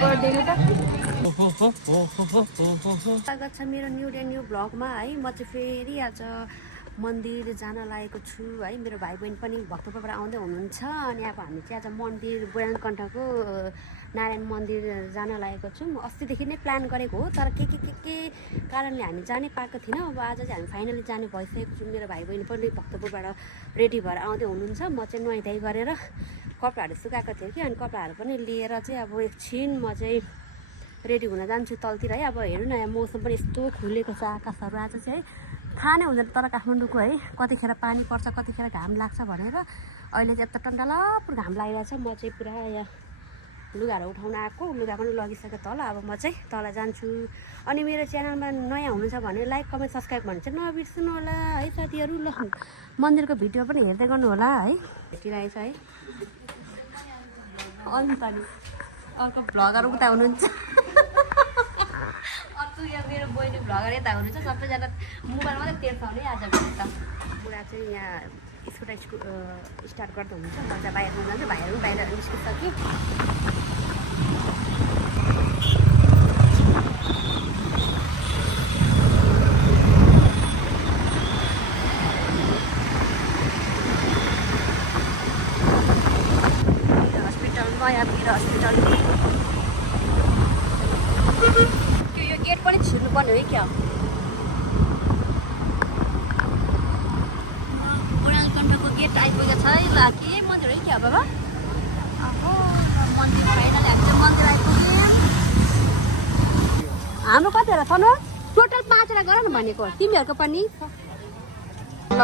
स्वागत छ मेरो न्यू डे न्यू ब्लगमा है। म चाहिँ फेरि आज मन्दिर जान लागेको छु है। मेरो भाइ बहिनी पनि भक्तपुरबाट आउँदै हुनुहुन्छ अनि अब हामी चाहिँ आज मन्दिर बुढानकण्ठको नारायण मन्दिर जान लागेको छौँ। अस्तिदेखि नै प्लान गरेको हो, तर के कारणले हामी जानै पाएको थिएनौँ। अब आज चाहिँ हामी फाइनली जाने भइसकेको छौँ। मेरो भाइ बहिनी पनि भक्तपुरबाट रेडी भएर आउँदै हुनुहुन्छ। म चाहिँ नुहाइधुवाइ गरेर कपडाहरू सुकाएको थियो कि, अनि कपडाहरू पनि लिएर चाहिँ अब एकछिन म चाहिँ रेडी हुन जान्छु तलतिर है। अब हेर्नु न, यहाँ मौसम पनि यस्तो खुलेको छ आकाशहरू आज चाहिँ है। थाहा नै हुँदैन तर काठमाडौँको है कतिखेर पानी पर्छ कतिखेर घाम लाग्छ भनेर। अहिले चाहिँ यता टन्डलापुर घाम लागिरहेको छ। म चाहिँ पुरा यहाँ लुगाहरू उठाउन आएको, लुगा पनि लगिसक्यो तल। अब म चाहिँ तल जान्छु। अनि मेरो च्यानलमा नयाँ हुनुहुन्छ भने लाइक कमेन्ट सब्सक्राइब भने चाहिँ नबिर्सनु होला है साथीहरू। ल मन्दिरको भिडियो पनि हेर्दै गर्नु होला है। भेटिरहेछ है। अन्त नि अर्को भ्लगर उता हुनुहुन्छ, अर्को यहाँ मेरो बहिनी भ्लगर यता हुनुहुन्छ। सबैजना मोबाइल मात्रै तेर्साउने आज त बुढा चाहिँ यहाँ स्कुटर स्टार्ट गर्दा हुन्छ। म चाहिँ बाहिर जान्छु, भाइहरू पनि बाहिर निस्किसक्यो। नयाँ भिर हस्पिटल यो गेट पनि छिर्नुपर्ने हो क्या। बुढानकण्ठको गेट आइपुगेको छ है। ल के मन्दिर हो क्या बाबा? अब मन्दिर फाइनली हामी चाहिँ मन्दिर आइपुग्यौँ। हाम्रो कति होला छन्? टोटल 5 वटा गर न भनेको, तिमीहरूको पनि। ल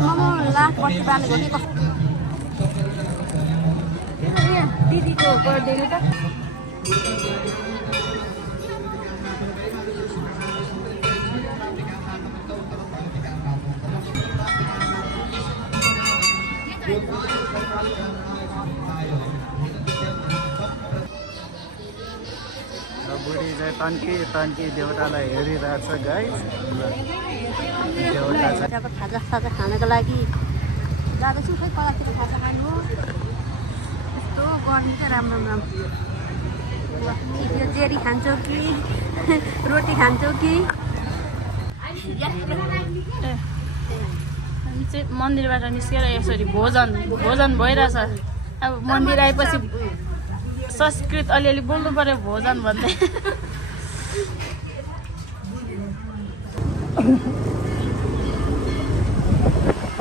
आमामा लाख बस्ती बालेको कि कस्तो दिदीको बर्थडे त बुढी चाहिँ तन्की देउतालाई हेरिरहेछ गाइस। अब खाजा खानको लागि जाँदैछु। खै कतातिर खाजा खानु हो, यस्तो गर्मी चाहिँ राम्रो यो जेरी खान्छौ कि रोटी खान्छौ कि? चाहिँ मन्दिरबाट निस्केर यसरी भोजन भइरहेछ। अब मन्दिर आएपछि संस्कृत अलिअलि बोल्नु पर्यो भोजन भन्दै।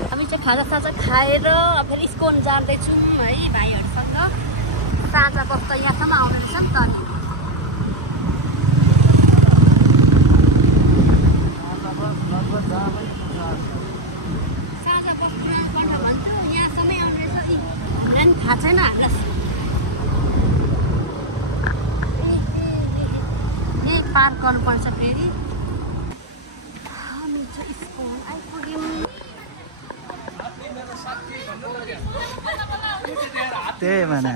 हामी चाहिँ खाजा खाएर फेरि स्कोन जाँदैछौँ है भाइहरूसँग। साँझ बस्दा यहाँसम्म आउँदो रहेछ नि त। साँझ बस्दा भन्छु यहाँसम्मै आउँदो रहेछ। नि थाहा छैन हामीलाई। पार गर्नुपर्छ फेरि। हामी चाहिँ स्कोन आइपुग्यौँ। त्यही भने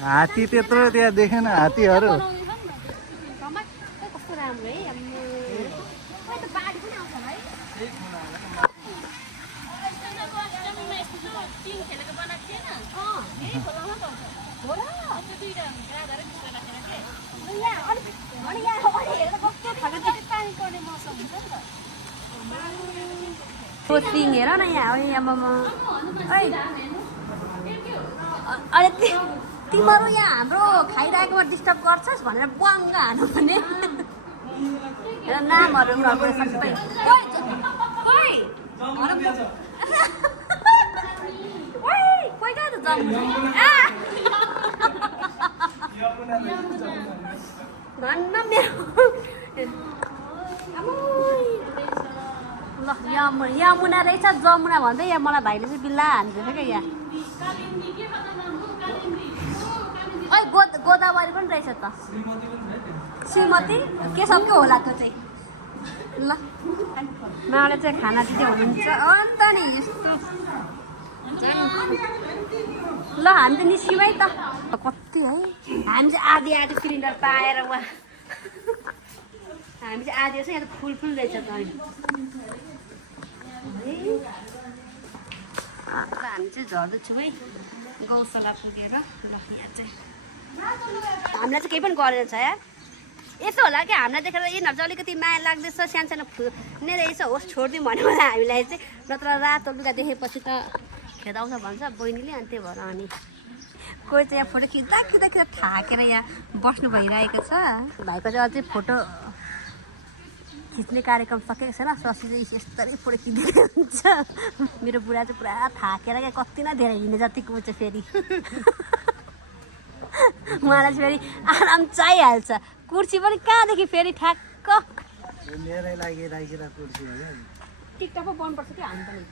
हात्ती त्यत्रो त्यहाँ देखेन हात्तीहरू। कस्तो राम्रो है। सिङ हेर न यहाँ अरे तिमीहरू यहाँ हाम्रो खाइरहेकोमा डिस्टर्ब गर्छस् भनेर बङ्ग हानु भने नामहरू सबै कोही कहाँ त भन्न मेरो ल यमुना रहेछ, जमुना भन्दै यहाँ मलाई भाइले चाहिँ बिल्ला हान्दैछ क्या यहाँ। गोदावरी पनि रहेछ त। श्रीमती के सबकै होला त्यो चाहिँ। ल माले चाहिँ खाना दिँदै हुनुहुन्छ अन्त नि यस्तो। ल हामी चाहिँ निस्क्यौँ है त। कति है हामी चाहिँ आधी सिलिन्डर पाएर वा हामी चाहिँ आधी चाहिँ यहाँ फुल रहेछ त। हामी चाहिँ झर्दैछौँ है गौशाला पुगेर। ल यहाँ चाहिँ हामीलाई चाहिँ केही पनि गरेर छ यार। यसो होला कि हामीलाई देखेर यिनीहरू चाहिँ अलिकति माया लाग्दैछ सानो नै रहेछ होस् छोडिदिउँ भन्यो भने हामीलाई चाहिँ, नत्र रातो लुगा देखेपछि त खेदाउँछ भन्छ बहिनीले। अनि त्यही भएर अनि कोही चाहिँ यहाँ फोटो खिच्दा थाकेर यहाँ बस्नु भइरहेको छ। भाइको चाहिँ अझै फोटो खिच्ने कार्यक्रम सकेको छैन। ससी चाहिँ यस्तै फोटो खिच्दै हुन्छ। मेरो बुढा चाहिँ पुरा थाकेर क्या कति नै धेरै हिँड्ने जतिको चाहिँ फेरि उहाँलाई चाहिँ फेरि आराम चाहिहाल्छ। कुर्सी पनि कहाँदेखि फेरि ठ्याक्क मेरै लागि राखेर कुर्सी हो क्या। टिकटक पो बन्नुपर्छ कि हामी पनि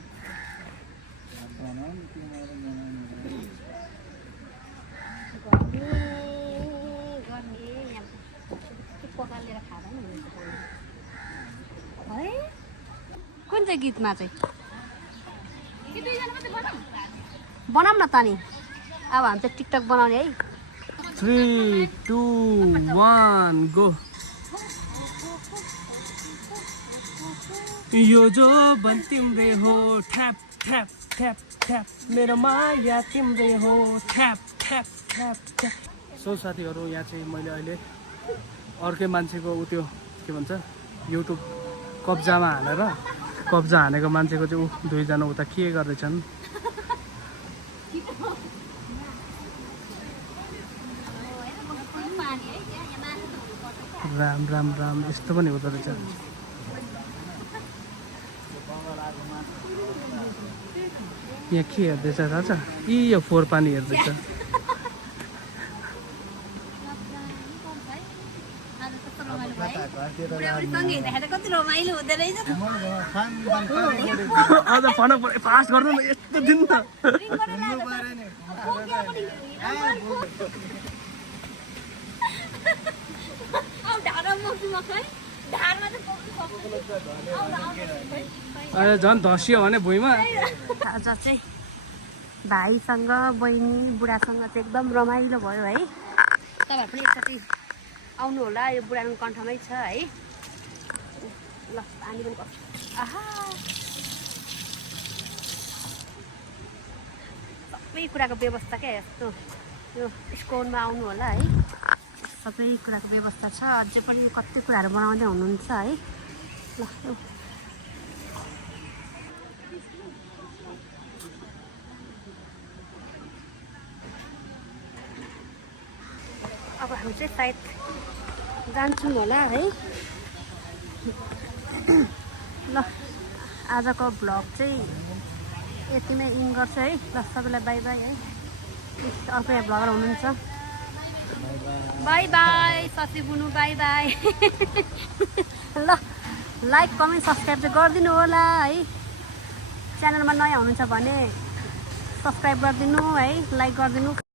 पकालेर खाँदा पनि हुन्छ है। कुन चाहिँ गीतमा चाहिँ बनाऊँ न त नि। अब हामी चाहिँ टिकटक बनाउने है। 3, 2, 1 गो। यो जो बन तिम्रै हो ठ्याप ठ्याप ठ्याप ठ्याप मेरो माया तिम्रै हो ठ्याप ठ्याप ठ्याप ठ्याप। सो साथीहरू यहाँ चाहिँ मैले अहिले अर्कै मान्छेको उ त्यो के भन्छ युट्युब कब्जामा हानेर कब्जा हानेको मान्छेको चाहिँ ऊ दुईजना उता के गर्दैछन्। राम राम राम यस्तो पनि हुँदो रहेछ। यहाँ के हेर्दैछ थाहा छ? यो फोहोर पानी हेर्दैछ। कति रमाइलो हुँदो रहेछ। आज फन फास्ट गर्नु न यस्तो दिन त। अरे झन् धसियो भने भुइँमा। आज चाहिँ भाइसँग बहिनी बुढासँग चाहिँ एकदम रमाइलो भयो है। तपाईँहरू पनि एकचोटि आउनु होला। यो बुढाको कण्ठमै छ है। ल पानी पनि आहा सबै कुराको व्यवस्था क्या यस्तो यो स्कोनमा आउनु होला है। सबै कुराको व्यवस्था छ। अझै पनि कति कुराहरू बनाउँदै हुनुहुन्छ है। ल अब हामी चाहिँ सायद जान्छौँ होला है। ल आजको भ्लग चाहिँ यतिमै इन गर्छु है। ल सबैलाई बाई बाई है। अर्को यहाँ भ्लगर हुनुहुन्छ। बाई बाई ससी बुनु बाई बाई। ल लाइक कमेन्ट सब्सक्राइब चाहिँ गरिदिनु होला है। च्यानलमा नयाँ हुनुहुन्छ भने सब्सक्राइब गरिदिनु है, लाइक गरिदिनु।